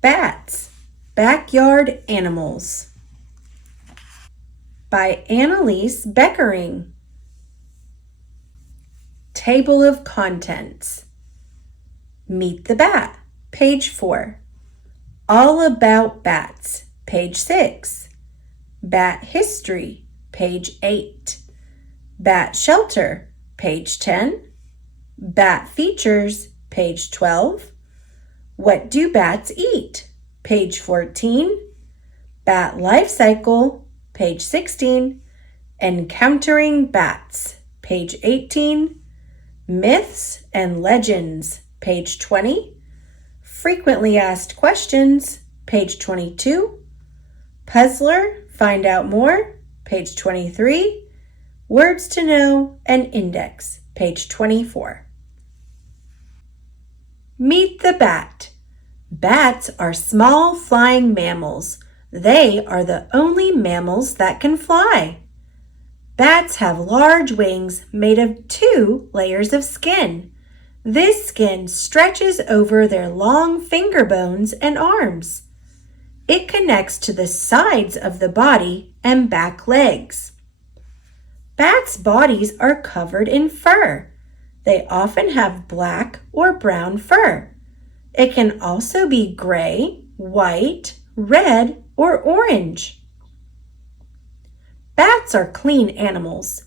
Bats, Backyard Animals by Annalise Bekkering. Table of Contents. Meet the Bat, page 4. All About Bats, page 6. Bat History, page 8. Bat Shelter, page 10. Bat Features, page 12. What do bats eat? Page 14. Bat Life Cycle, page 16. Encountering Bats, page 18. Myths and Legends, page 20. Frequently Asked Questions, page 22. Puzzler, Find Out More, page 23. Words to Know and Index, page 24. Meet the bat. Bats are small flying mammals. They are the only mammals that can fly. Bats have large wings made of 2 layers of skin. This skin stretches over their long finger bones and arms. It connects to the sides of the body and back legs. Bats' bodies are covered in fur. They often have black or brown fur. It can also be gray, white, red, or orange. Bats are clean animals.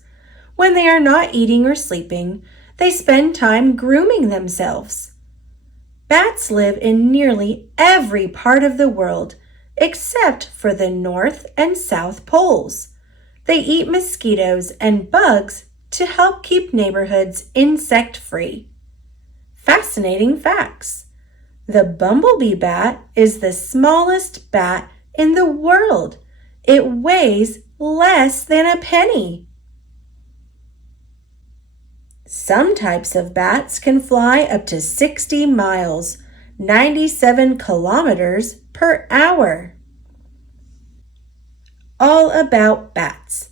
When they are not eating or sleeping, they spend time grooming themselves. Bats live in nearly every part of the world except for the North and South Poles. They eat mosquitoes and bugs to help keep neighborhoods insect-free. Fascinating facts. The bumblebee bat is the smallest bat in the world. It weighs less than a penny. Some types of bats can fly up to 60 miles, 97 kilometers per hour. All about bats.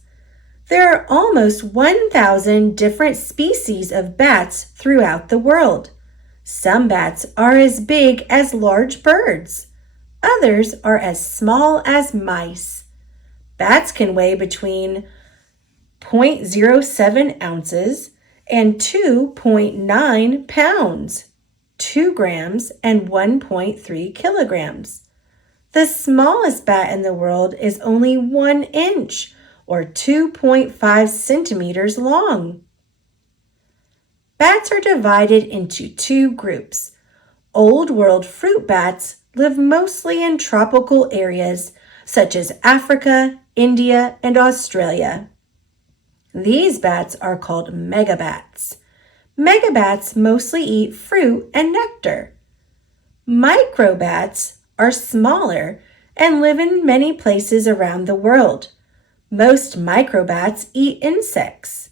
There are almost 1,000 different species of bats throughout the world. Some bats are as big as large birds. Others are as small as mice. Bats can weigh between 0.07 ounces and 2.9 pounds, 2 grams and 1.3 kilograms. The smallest bat in the world is only 1 inch, or 2.5 centimeters long. Bats are divided into 2 groups. Old World fruit bats live mostly in tropical areas such as Africa, India, and Australia. These bats are called megabats. Megabats mostly eat fruit and nectar. Microbats are smaller and live in many places around the world. Most microbats eat insects.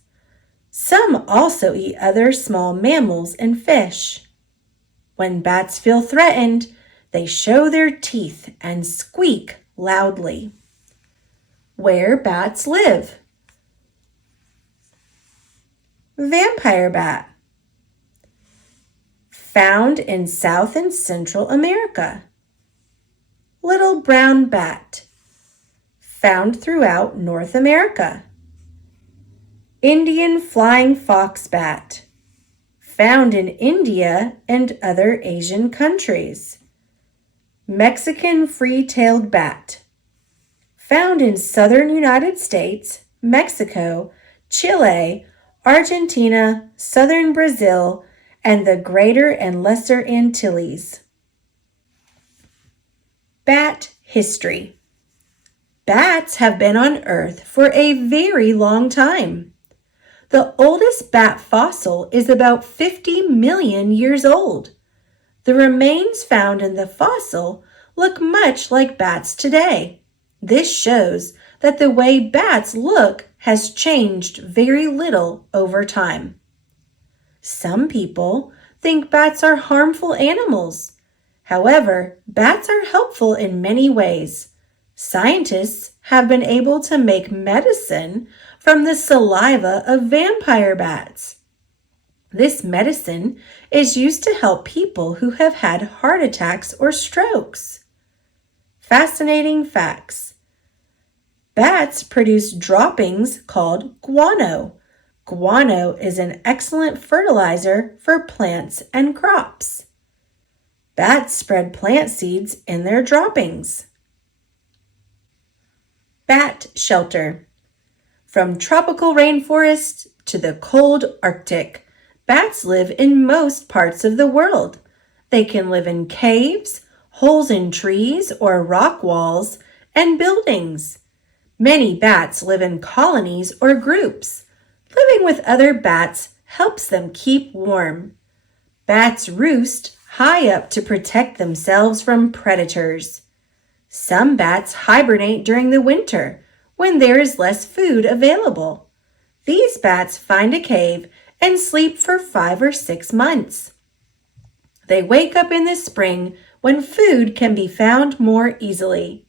Some also eat other small mammals and fish. When bats feel threatened, they show their teeth and squeak loudly. Where bats live. Vampire bat. Found in South and Central America. Little brown bat. Found throughout North America. Indian flying fox bat. Found in India and other Asian countries. Mexican free-tailed bat. Found in southern United States, Mexico, Chile, Argentina, southern Brazil, and the Greater and Lesser Antilles. Bat history. Bats have been on Earth for a very long time. The oldest bat fossil is about 50 million years old. The remains found in the fossil look much like bats today. This shows that the way bats look has changed very little over time. Some people think bats are harmful animals. However, bats are helpful in many ways. Scientists have been able to make medicine from the saliva of vampire bats. This medicine is used to help people who have had heart attacks or strokes. Fascinating facts. Bats produce droppings called guano. Guano is an excellent fertilizer for plants and crops. Bats spread plant seeds in their droppings. Bat shelter. From tropical rainforests to the cold Arctic, bats live in most parts of the world. They can live in caves, holes in trees or rock walls, and buildings. Many bats live in colonies or groups. Living with other bats helps them keep warm. Bats roost high up to protect themselves from predators. Some bats hibernate during the winter when there is less food available. These bats find a cave and sleep for 5 or 6 months. They wake up in the spring when food can be found more easily.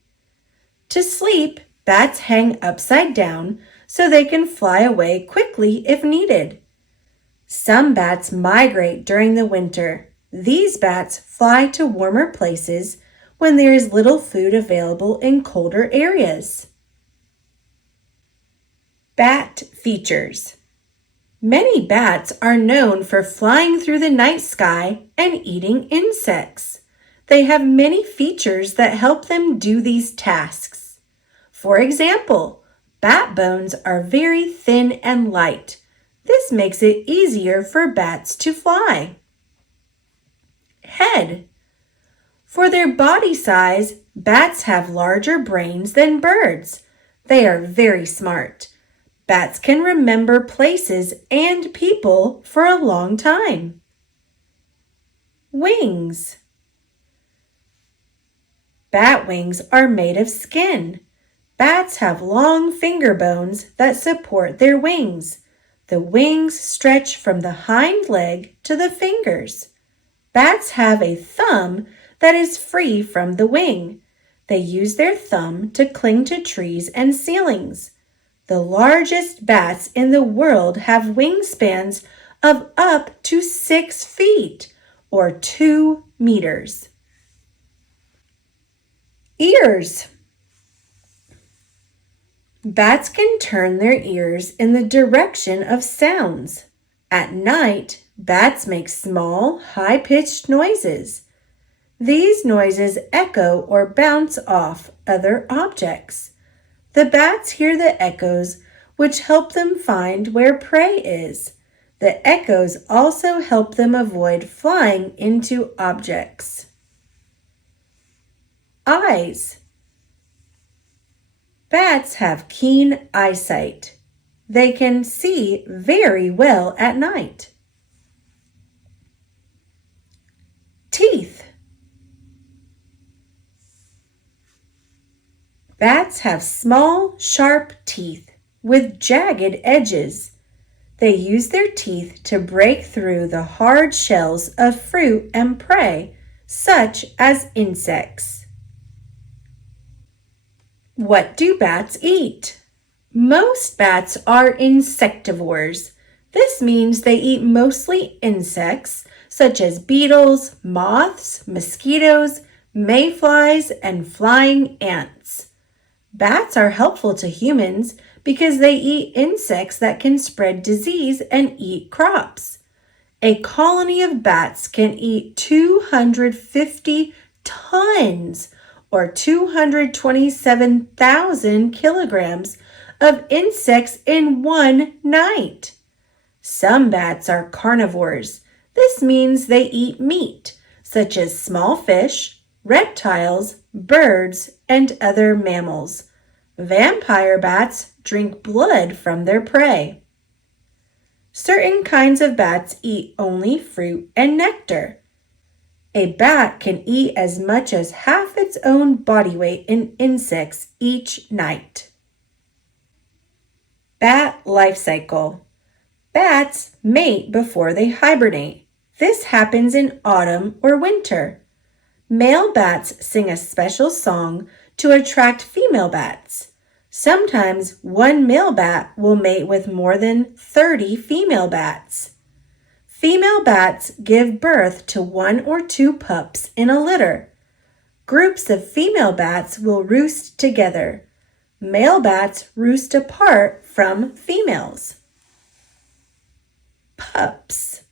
To sleep, bats hang upside down so they can fly away quickly if needed. Some bats migrate during the winter. These bats fly to warmer places when there is little food available in colder areas. Bat features. Many bats are known for flying through the night sky and eating insects. They have many features that help them do these tasks. For example, bat bones are very thin and light. This makes it easier for bats to fly. Head. For their body size, bats have larger brains than birds. They are very smart. Bats can remember places and people for a long time. Wings. Bat wings are made of skin. Bats have long finger bones that support their wings. The wings stretch from the hind leg to the fingers. Bats have a thumb that is free from the wing. They use their thumb to cling to trees and ceilings. The largest bats in the world have wingspans of up to 6 feet or 2 meters. Ears. Bats can turn their ears in the direction of sounds. At night, bats make small, high-pitched noises. These noises echo or bounce off other objects. The bats hear the echoes, which help them find where prey is. The echoes also help them avoid flying into objects. Eyes. Bats have keen eyesight. They can see very well at night. Teeth. Bats have small, sharp teeth with jagged edges. They use their teeth to break through the hard shells of fruit and prey, such as insects. What do bats eat? Most bats are insectivores. This means they eat mostly insects, such as beetles, moths, mosquitoes, mayflies, and flying ants. Bats are helpful to humans because they eat insects that can spread disease and eat crops. A colony of bats can eat 250 tons or 227,000 kilograms of insects in one night. Some bats are carnivores. This means they eat meat, such as small fish, reptiles, birds, and other mammals. Vampire bats drink blood from their prey. Certain kinds of bats eat only fruit and nectar. A bat can eat as much as half its own body weight in insects each night. Bat life cycle. Bats mate before they hibernate. This happens in autumn or winter. Male bats sing a special song to attract female bats. Sometimes one male bat will mate with more than 30 female bats. Female bats give birth to 1 or 2 pups in a litter. Groups of female bats will roost together. Male bats roost apart from females. Pups.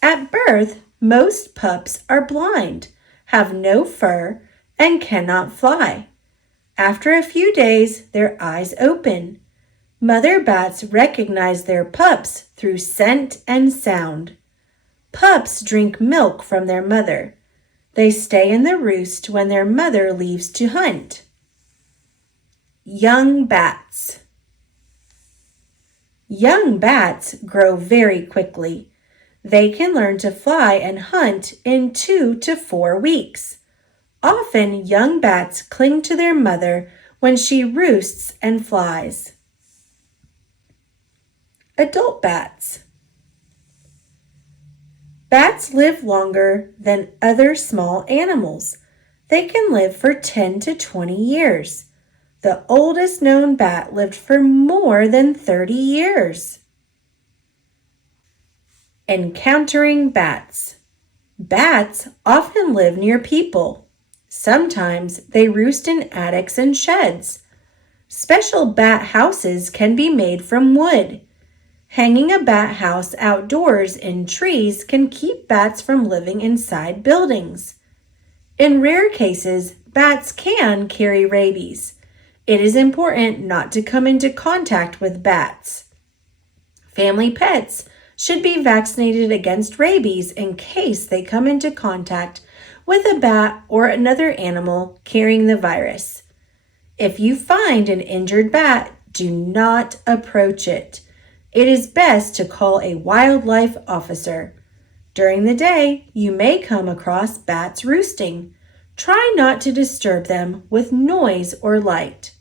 At birth, most pups are blind, have no fur, and cannot fly. After a few days, their eyes open. Mother bats recognize their pups through scent and sound. Pups drink milk from their mother. They stay in the roost when their mother leaves to hunt. Young bats. Young bats grow very quickly. They can learn to fly and hunt in 2 to 4 weeks. Often, young bats cling to their mother when she roosts and flies. Adult bats. Bats live longer than other small animals. They can live for 10 to 20 years. The oldest known bat lived for more than 30 years. Encountering bats. Bats often live near people. Sometimes they roost in attics and sheds. Special bat houses can be made from wood. Hanging a bat house outdoors in trees can keep bats from living inside buildings. In rare cases, bats can carry rabies. It is important not to come into contact with bats. Family pets should be vaccinated against rabies in case they come into contact with a bat or another animal carrying the virus. If you find an injured bat, do not approach it. It is best to call a wildlife officer. During the day, you may come across bats roosting. Try not to disturb them with noise or light.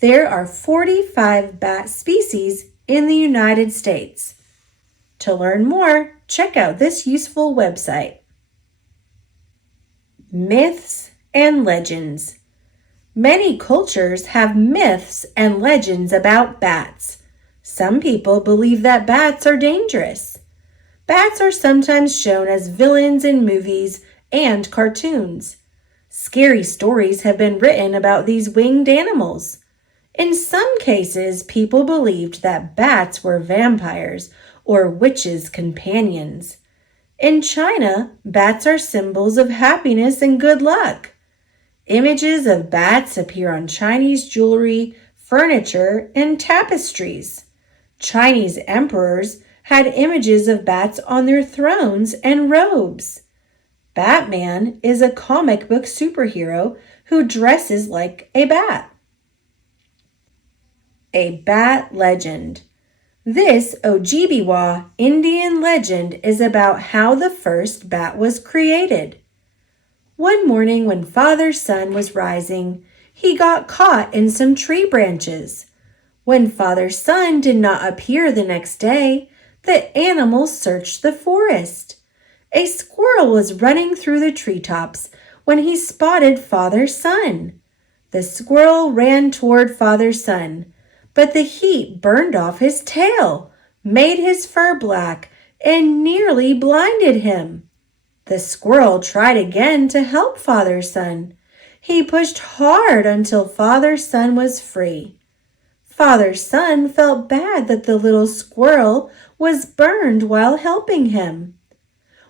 There are 45 bat species in the United States. To learn more, check out this useful website. Myths and legends. Many cultures have myths and legends about bats. Some people believe that bats are dangerous. Bats are sometimes shown as villains in movies and cartoons. Scary stories have been written about these winged animals. In some cases, people believed that bats were vampires or witches' companions. In China, bats are symbols of happiness and good luck. Images of bats appear on Chinese jewelry, furniture, and tapestries. Chinese emperors had images of bats on their thrones and robes. Batman is a comic book superhero who dresses like a bat. A bat legend. This Ojibwa Indian legend is about how the first bat was created. One morning when Father Sun was rising, he got caught in some tree branches. When Father Sun did not appear the next day, the animals searched the forest. A squirrel was running through the treetops when he spotted Father Sun. The squirrel ran toward Father Sun, but the heat burned off his tail, made his fur black, and nearly blinded him. The squirrel tried again to help Father Sun. He pushed hard until Father Sun was free. Father Sun felt bad that the little squirrel was burned while helping him.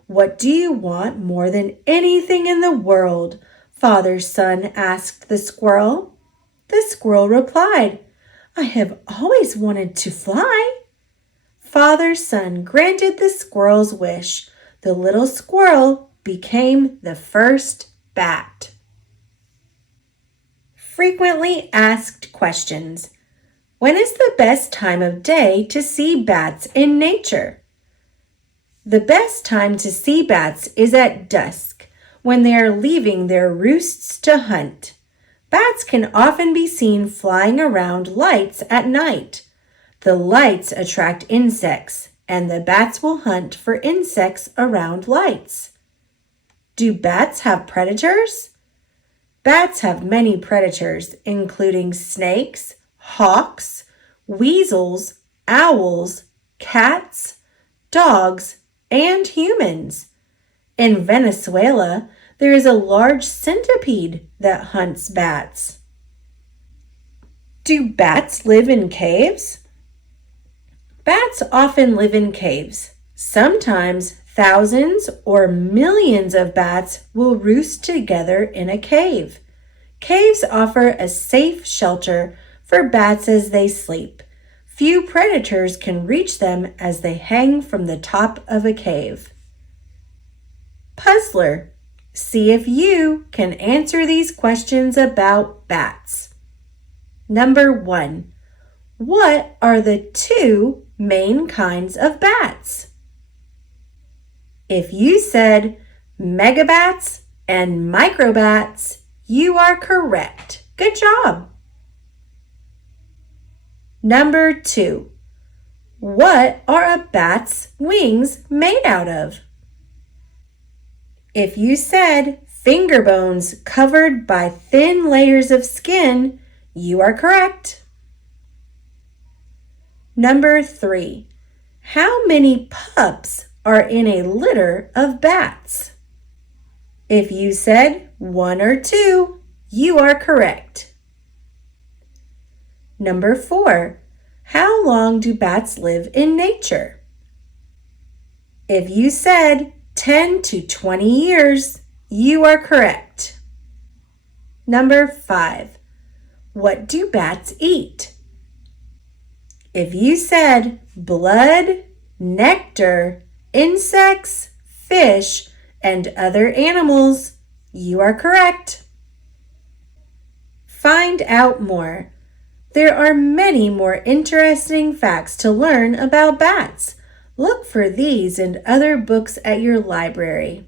"What do you want more than anything in the world?" Father Sun asked the squirrel. The squirrel replied, "I have always wanted to fly." Father Sun granted the squirrel's wish. The little squirrel became the first bat. Frequently asked questions. When is the best time of day to see bats in nature? The best time to see bats is at dusk, when they are leaving their roosts to hunt. Bats can often be seen flying around lights at night. The lights attract insects, and the bats will hunt for insects around lights. Do bats have predators? Bats have many predators, including snakes, hawks, weasels, owls, cats, dogs, and humans. In Venezuela, there is a large centipede that hunts bats. Do bats live in caves? Bats often live in caves. Sometimes thousands or millions of bats will roost together in a cave. Caves offer a safe shelter for bats as they sleep. Few predators can reach them as they hang from the top of a cave. Puzzler, see if you can answer these questions about bats. Number 1. What are the 2 main kinds of bats? If you said megabats and microbats, you are correct. Good job. Number 2. What are a bat's wings made out of? If you said finger bones covered by thin layers of skin, you are correct. Number 3. How many pups are in a litter of bats? If you said 1 or 2, you are correct. Number 4. How long do bats live in nature? If you said 10 to 20 years, you are correct. Number 5. What do bats eat? If you said blood, nectar, insects, fish, and other animals, you are correct. Find out more. There are many more interesting facts to learn about bats. Look for these and other books at your library.